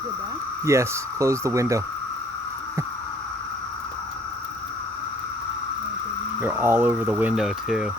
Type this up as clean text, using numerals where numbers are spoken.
Is it back? Yes, close the window. They're all over the window too.